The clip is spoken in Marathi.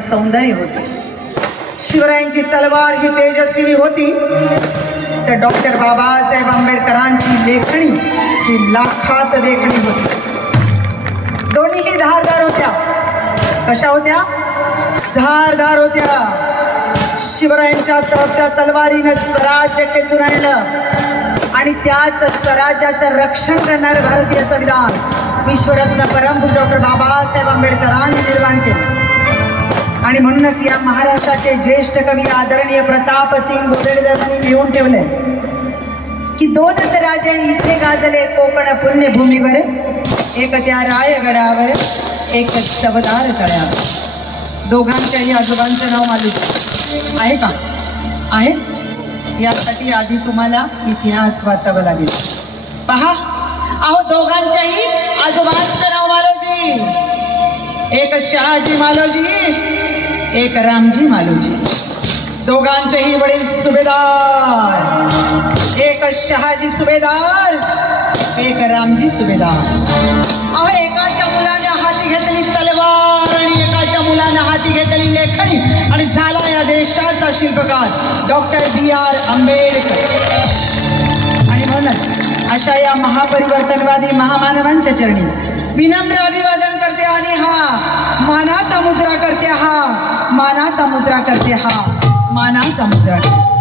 सौंदर्य होते. शिवरायांची तलवार ही तेजस्वी होती, तर डॉक्टर बाबासाहेब आंबेडकरांची लेखणी ही लाखात देखणी होती. दोन्हीही धारदार होत्या. कशा होत्या? धारदार होत्या. शिवरायांच्या तळपत्या तलवारीनं स्वराज्य खेचून आणलं आणि त्याच स्वराज्याचं रक्षण करणारे भारतीय संविधान विश्वरत्न परमपूज्य डॉक्टर बाबासाहेब आंबेडकरांनी निर्माण केले. आणि म्हणूनच या महाराष्ट्राचे ज्येष्ठ कवी आदरणीय प्रतापसिंग गोदडेदारांनी लिहून ठेवले की दोनच राजे इथे गाजले कोकण पुण्यभूमीवर, एक त्या रायगडावर, एक चवदार तळ्यावर. दोघांच्याही आजोबांचं नाव मालूम आहे का? आहे. यासाठी आधी तुम्हाला इतिहास वाचावा लागेल. पहा, अहो दोघांच्याही आजोबांचं नाव मालोजी. एक शहाजी मालोजी, एक रामजी मालोजी. दोघांचेही वडील सुभेदार. एक शहाजी सुभेदार, एक रामजी सुभेदार. अहो एकाच्या मुलाने हाती घेतली तलवार आणि एकाच्या मुलाने हाती घेतली लेखणी आणि झाला या देशाचा शिल्पकार डॉक्टर B.R. आंबेडकर. आणि म्हणूनच अशा या महापरिवर्तनवादी महामानवांच्या चरणी विनम्र अभिवादन करते आणि हा मानाचा मुजरा करते, हा मानाचा मुजरा करते, हा मानाचा मुजरा करते.